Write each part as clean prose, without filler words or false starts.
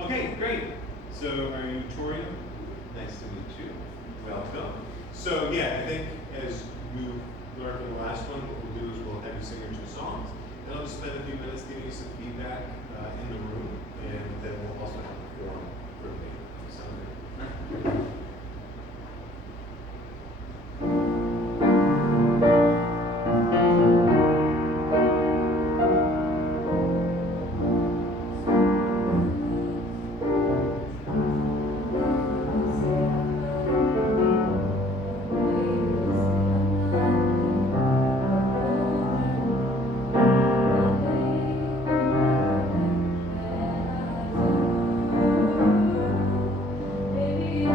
Okay, great. So are you Torian? Nice to meet you. Welcome. So yeah, I think as you learned from the last one, what we'll do is we'll have you sing your two songs, and I'll just spend a few minutes giving you some feedback in the room, and then we'll also have a forum for me. Sound good? Baby,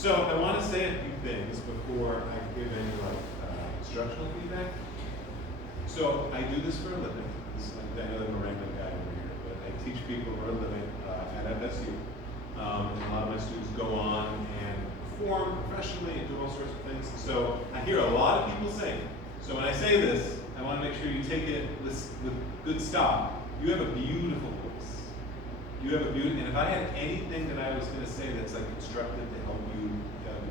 So I want to say a few things before I give any instructional feedback. So I do this for a living. I know I'm a rambling guy over here, but I teach people for a living at FSU. And a lot of my students go on and perform professionally and do all sorts of things. So I hear a lot of people sing. So when I say this, I want to make sure you take it with good stock. You have a beautiful voice. You have a beautiful, and if I had anything that I was going to say that's like constructive to help you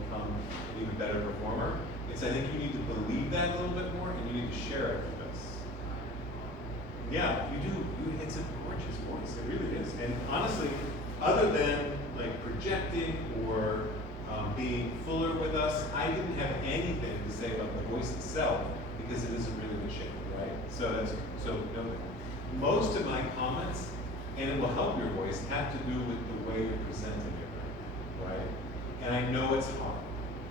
become an even better performer, it's I think you need to believe that a little bit more and you need to share it with us. Yeah, you do. It's a gorgeous voice. It really is. And honestly, other than like projecting or being fuller with us, I didn't have anything to say about the voice itself because it is in really good shape, right? Most of my comments, and it will help your voice, have to do with the way you're presenting it, right? And I know it's hard.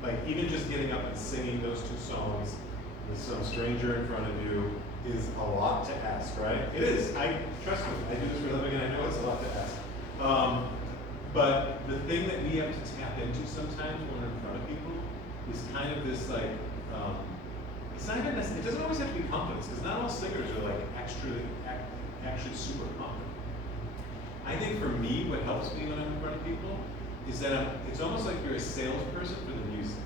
Like even just getting up and singing those two songs with some stranger in front of you is a lot to ask, right? It is. Trust me, I do this for a living and I know it's a lot to ask. But the thing that we have to tap into sometimes when we're in front of people is kind of this like, it's not even, it doesn't always have to be confidence, because not all singers are like actually super confident. I think for me, what helps me when I'm in front of people is that it's almost like you're a salesperson for the music.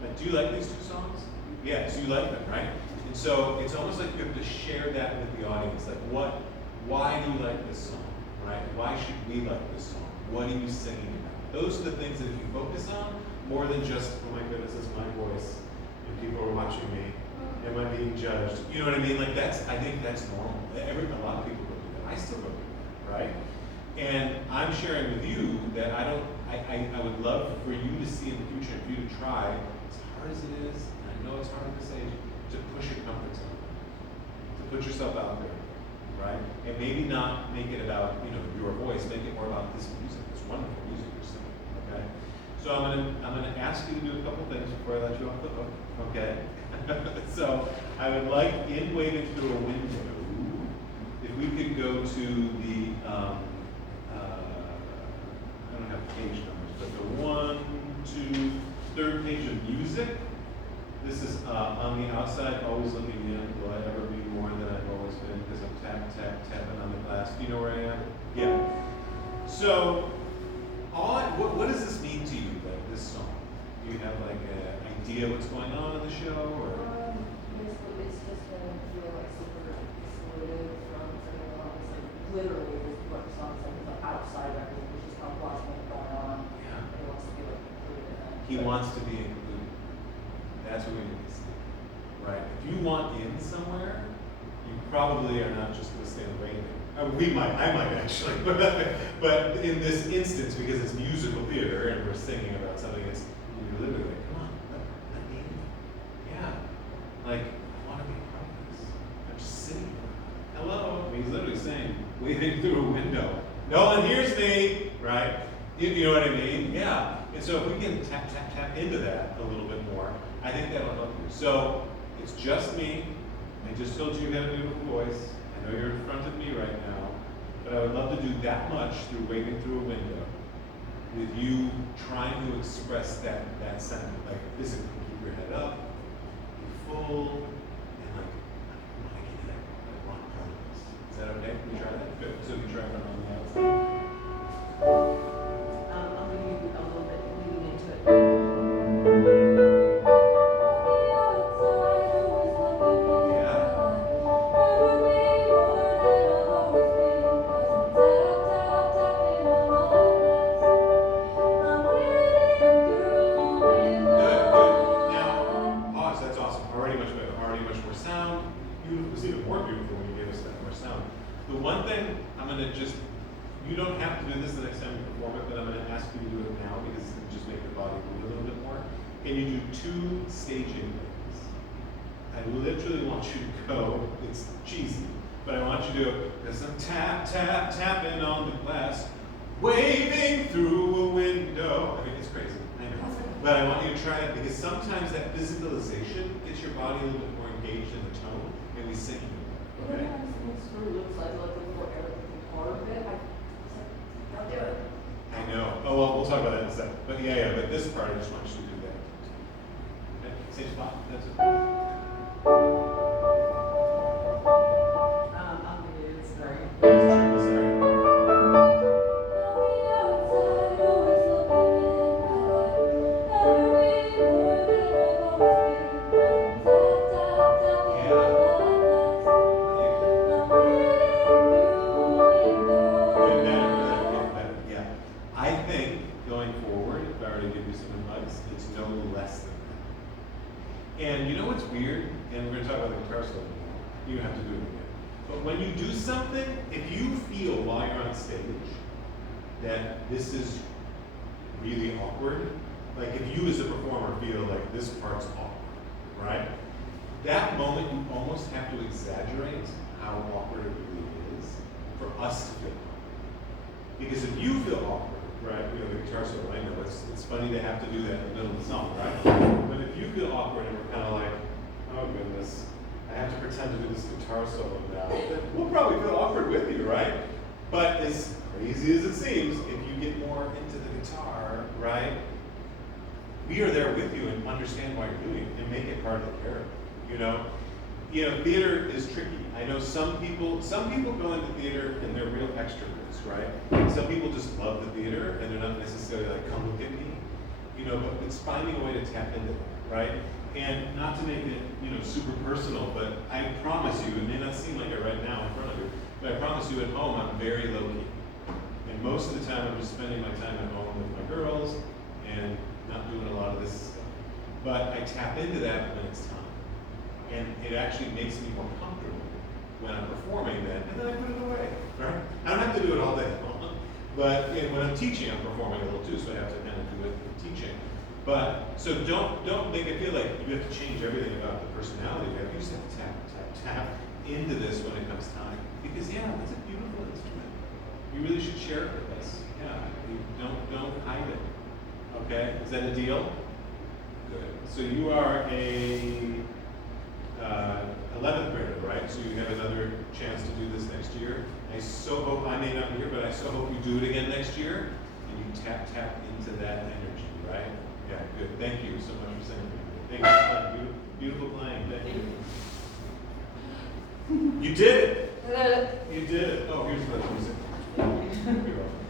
Like, do you like these two songs? Yeah, so you like them, right? And so it's almost like you have to share that with the audience. Like, why do you like this song, right? Why should we like this song? What are you singing about? Those are the things that if you focus on, more than just, oh my goodness, it's my voice, and people are watching me, am I being judged? You know what I mean? Like I think that's normal. A lot of people go through that. I still go through that, right? And I'm sharing with you that I would love for you to see in the future, for you to try, as hard as it is, and I know it's hard at this age, to push your comfort zone, to put yourself out there, right? And maybe not make it about, your voice, make it more about this music, this wonderful music you're singing, okay? So I'm gonna ask you to do a couple things before I let you off the hook, okay? So I would like, in Waving Through a Window, if we could go to the, I don't have page numbers, but the 3rd page of music. This is on the outside, always looking in. Will I ever be more than I've always been? Because I'm tapping on the glass. Do you know where I am? Yeah. So, what does this mean to you, like this song? Do you have like an idea what's going on in the show, or? Basically, it's just gonna feel like super excluded from singing along. It's like literally just what the song says, like outside record, which is how lots of going on. Yeah. He wants to be like included in that. He wants to be included. That's what we need to see, right? If you want in somewhere, you probably are not just going to stand waiting. I might actually, but in this instance, because it's musical theater and we're singing about something, you're literally like, come on, let me in. Yeah, like, I want to be a part of this. I'm just sitting here. Hello. And he's literally saying, waving through a window. No one hears me, right? You know what I mean? Yeah. And so if we can tap into that a little bit more, I think that'll help you. So it's just me. I just told you you have a beautiful voice. I know you're in front of me right now, but I would love to do that much through Waving Through a Window, with you trying to express that sentiment, like physically, keep your head up, be full, and like, I want part of this. Is that okay? Can we try that? Good. So we try one on the outside. I'm going to be a little bit leading into it. The one thing I'm going to just, you don't have to do this the next time you perform it, but I'm going to ask you to do it now because it's going to just make your body move a little bit more. Can you do 2 staging things? I literally want you to go, it's cheesy, but I want you to go, there's some tapping on the glass, waving through a window. I mean, it's crazy, I know. But I want you to try it because sometimes that physicalization gets your body a little bit more engaged in the tone, and we sing. Okay? Looks like a little air part of it. I'll do it. I know. Oh, well, we'll talk about that in a second. But yeah, but this part, I just want you to do that. Okay, same spot. That's it. I'll do it, sorry. Sorry. Better. Yeah. I think going forward, if I were to give you some advice, it's no less than that. And you know what's weird? And we're going to talk about the guitar solo more. You don't have to do it again. But when you do something, if you feel while you're on stage that this is really awkward, like if you as a performer feel like this part's awkward, right? That moment you almost have to exaggerate how awkward it really is for us to feel awkward. Because if you feel awkward, right, you know, the guitar solo, I know it's funny to have to do that in the middle of the song, right? But if you feel awkward and we're kind of like, oh goodness, I have to pretend to do this guitar solo now, then we'll probably feel awkward with you, right? But as crazy as it seems, if you get more into the guitar, right, we are there with you and understand why you're doing it and make it part of the character. You know, theater is tricky. I know some people go into theater and they're real extroverts, right? Some people just love the theater and they're not necessarily like, come look at me. You know, but it's finding a way to tap into that, right? And not to make it, you know, super personal, but I promise you, it may not seem like it right now in front of you, but I promise you at home I'm very low key. And most of the time I'm just spending my time at home with my girls and not doing a lot of this stuff. But I tap into that when it's time. And it actually makes me more comfortable when I'm performing that, and then I put it away, right? I don't have to do it all day long, but when I'm teaching, I'm performing a little too, so I have to kind of do it in teaching. But, so don't make it feel like you have to change everything about the personality. You just have to tap into this when it comes time. Because yeah, it's a beautiful instrument. You really should share it with us. Yeah, you don't hide it. Okay, is that a deal? Good. So you are a 11th grader, right? So you have another chance to do this next year. I so hope, I may not be here, but I so hope you do it again next year and you tap into that energy, right? Yeah, good. Thank you so much for saying that. Thank you for playing. Beautiful playing. Thank you. You did it. You did it. Oh, here's the music. You're welcome.